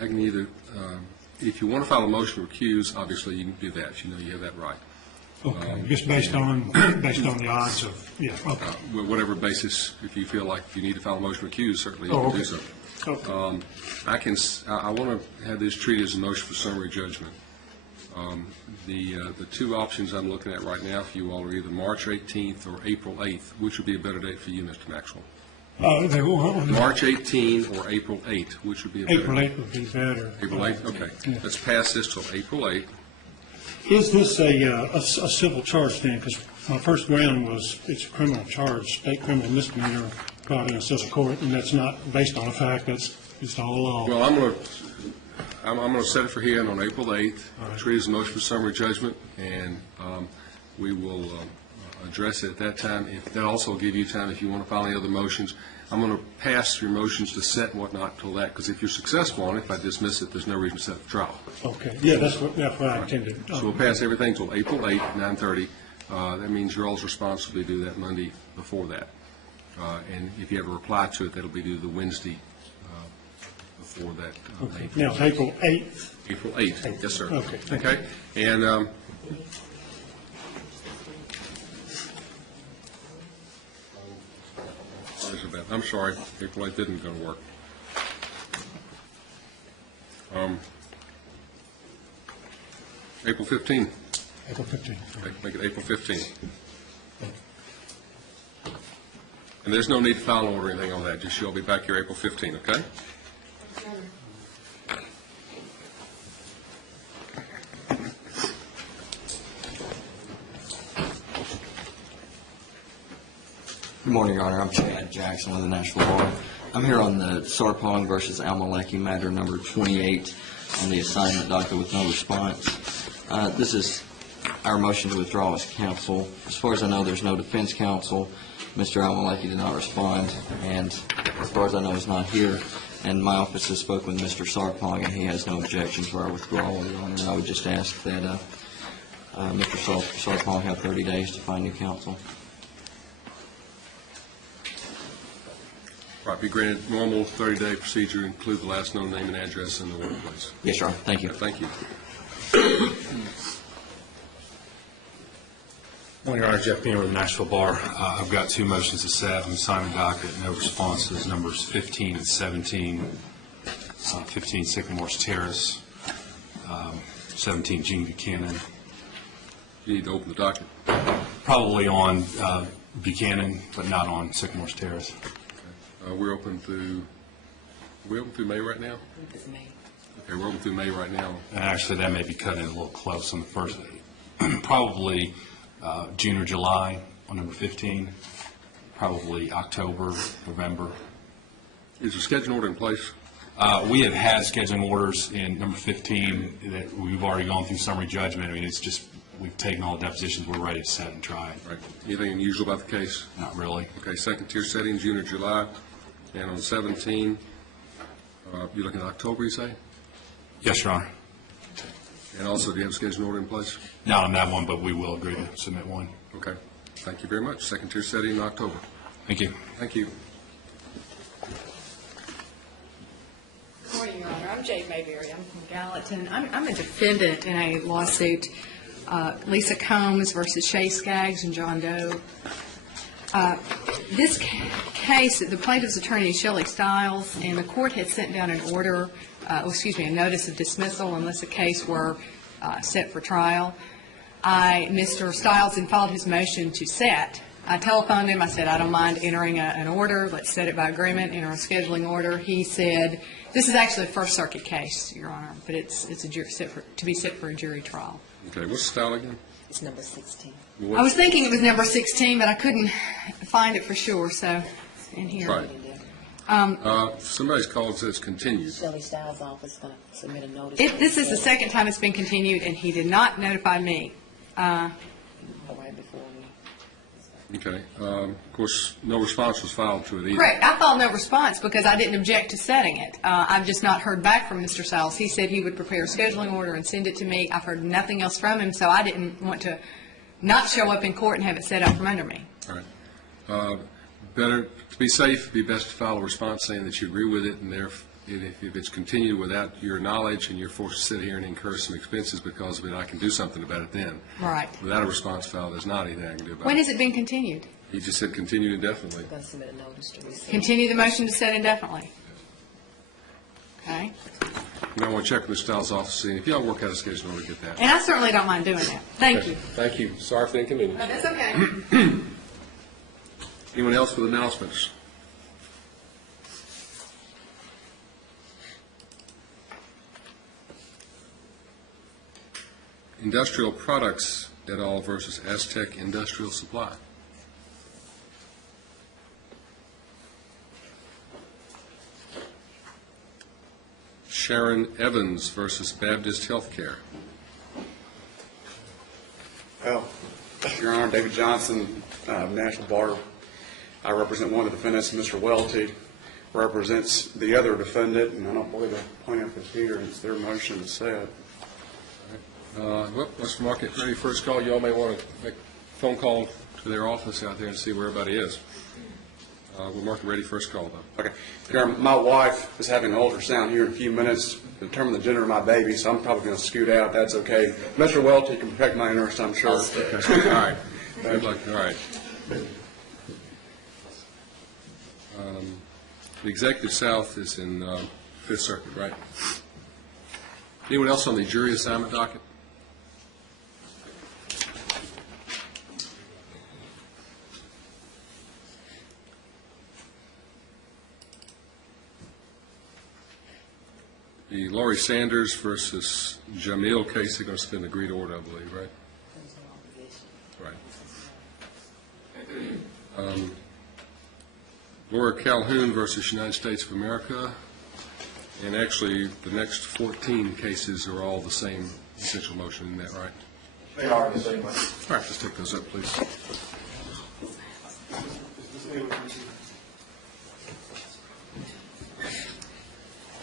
I can either, if you want to file a motion to recuse, obviously you can do that. You know you have that right. Okay, just based on the odds of, yeah, okay. Whatever basis, if you feel like you need to file a motion to recuse, certainly you Oh, can okay. do so. Okay. I want to have this treated as a motion for summary judgment. The two options I'm looking at right now for you all are either March 18th or April 8th. Which would be a better date for you, Mr. Maxwell? March 18 or April 8th, which would be a better April date? 8th would be better. April 8th? Okay. Yeah. Let's pass this till April 8th. Is this a civil charge then? Because my first ground was it's a criminal charge, state criminal misdemeanor, brought in a civil court, and that's not based on a fact, that's just all law. Well, I'm going to set it for hearing on April 8th, treat it as a motion for summary judgment, and we will address it at that time. That'll also give you time if you want to file any other motions. I'm going to pass your motions to set and whatnot until that, because if you're successful on it, if I dismiss it, there's no reason to set the trial. Okay, yeah, that's what I intended. So we'll pass everything till April 8th, 9:30. That means your all's responsibility to do that Monday before that. And if you have a reply to it, that'll be due the Wednesday before that. Okay. Now, it's April 8th. April 8th, yes, sir. Okay. Okay, and I'm sorry, April 8th isn't going to work. April 15th. April 15th. Make it April 15th. And there's no need to file an order or anything on that, just you'll be back here April 15th, okay? Good morning, Your Honor. I'm Chad Jackson with the Nashville Bar. I'm here on the Sarpong versus Al-Maleki matter number 28 on the assignment docket with no response. This is our motion to withdraw as counsel. As far as I know, there's no defense counsel. Mr. Al-Maleki did not respond, and as far as I know, he's not here. And my office has spoken with Mr. Sarpong, and he has no objection to our withdrawal, Your Honor. And I would just ask that Mr. Sarpong have 30 days to find new counsel. Right, be granted normal 30-day procedure, include the last known name and address in the order, please. Yes, Your Honor. Thank you. Thank you. Well, Your Honor, Jeff Beamer with the Nashville Bar. I've got two motions to set on the assignment docket, no responses, numbers 15 and 17. 15 Sycamore's Terrace, 17 Gene Buchanan. You need to open the docket. Probably on Buchanan, but not on Sycamore's Terrace. We're open through May right now? It's May. Okay, we're open through May right now. And actually, that may be cutting it a little close on the first. Probably June or July on number 15. Probably October, November. Is the schedule order in place? We have had scheduling orders in number 15 that we've already gone through summary judgment. I mean, it's just, we've taken all the depositions, we're ready to set and try it. Right. Anything unusual about the case? Not really. Okay, second tier setting, June or July. And on 17, you're looking at October, you say? Yes, Your Honor. And also, do you have a schedule order in place? Not on that one, but we will agree to submit one. Okay. Thank you very much. Second tier setting in October. Thank you. Thank you. Good morning, Your Honor. I'm Jade Mayberry. I'm from Gallatin. I'm a defendant in a lawsuit, Lisa Combs versus Shay Skaggs and John Doe. This case, the plaintiff's attorney is Shelley Stiles, and the court had sent down an order, a notice of dismissal unless the case were set for trial. Mr. Stiles then filed his motion to set. I telephoned him. I said, I don't mind entering an order. Let's set it by agreement, enter a scheduling order. He said, this is actually a First Circuit case, Your Honor, but it's a to be set for a jury trial. Okay, what's the style again? It's number 16. What? I was thinking it was number 16, but I couldn't find it for sure, so it's in here. Right. Somebody's called and says continued. Shelley Stiles' office is going to submit a notice. This is the second time it's been continued, and he did not notify me. Right before we. Okay. Of course, no response was filed to it either. Correct. I filed no response because I didn't object to setting it. I've just not heard back from Mr. Stiles. He said he would prepare a scheduling order and send it to me. I've heard nothing else from him, so I didn't want to not show up in court and have it set out from under me. All right. Better, to be safe, it'd be best to file a response saying that you agree with it, and if it's continued without your knowledge and you're forced to sit here and incur some expenses because of it, I can do something about it then. Right. Without a response file, there's not anything I can do about it. When has it been continued? He just said continue indefinitely. Going to submit a notice to rescind. Continue the motion to set indefinitely. Okay? You know, I want to check with Mr. Stiles' office, see if y'all work out a schedule in order to get that. And I certainly don't mind doing that. Thank you. Thank you. Sorry for the inconvenience. That's okay. Anyone else with announcements? Industrial Products et al. Versus Aztec Industrial Supply. Sharon Evans versus Baptist Healthcare. Well, Your Honor, David Johnson, National Bar. I represent one of the defendants, Mr. Welty represents the other defendant, and I don't believe the plaintiff is here. It's their motion to set. Well, let's mark it ready first call. You all may want to make a phone call to their office out there and see where everybody is. We'll mark it ready first call, though. Okay. Your Honor, my wife is having an ultrasound here in a few minutes to determine the gender of my baby, so I'm probably going to scoot out. That's okay. Mr. Welty can protect my interest, I'm sure. Okay. All right. Good luck. All right. The Executive South is in Fifth Circuit, right? Anyone else on the jury assignment docket? The Laurie Sanders versus Jamil case, they're going to spin the agreed order, I believe, right? Right. Laura Calhoun versus United States of America. And actually, the next 14 cases are all the same essential motion, isn't that right? They are the same way. All right, let's take those up, please.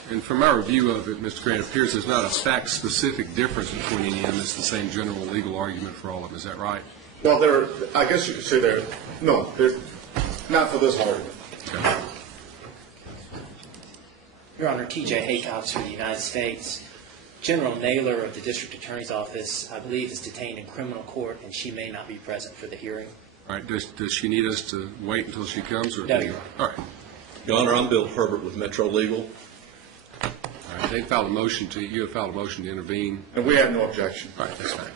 And from my review of it, Mr. Grant, it appears there's not a fact-specific difference between any of them. It's the same general legal argument for all of them. Is that right? Well, I guess you could say they're not for this argument. Okay. Your Honor, T.J. Haycox for the United States. General Naylor of the District Attorney's Office, I believe, is detained in criminal court, and she may not be present for the hearing. All right. Does she need us to wait until she comes? Or No, Your Honor. All right. Your Honor, I'm Bill Herbert with Metro Legal. All right. They filed a motion to, you have filed a motion to intervene. And we have no objection. All right, that's fine.